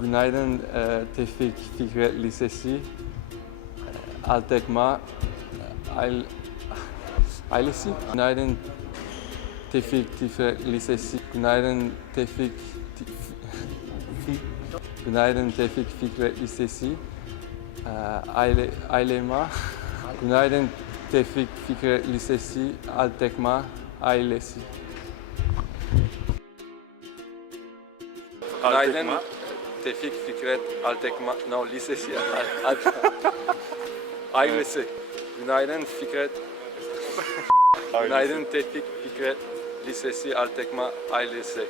Günaydın e, Tevfik Fikret Lisesi, e, Altekma Ail, ailesi. Günaydın Tevfik Fikret Lisesi, Günaydın Tevfik Fi- Günaydın Tevfik Fikret Lisesi, e, aile, ailema. Günaydın Tevfik Fikret Lisesi, Altekma ailesi. Günaydın Altekma. Tevfik Fikret Altekma no lisesi Al- Al- ailesi. Günaydın Fikret Günaydın Tevfik Fikret Lisesi Altekma ailesi.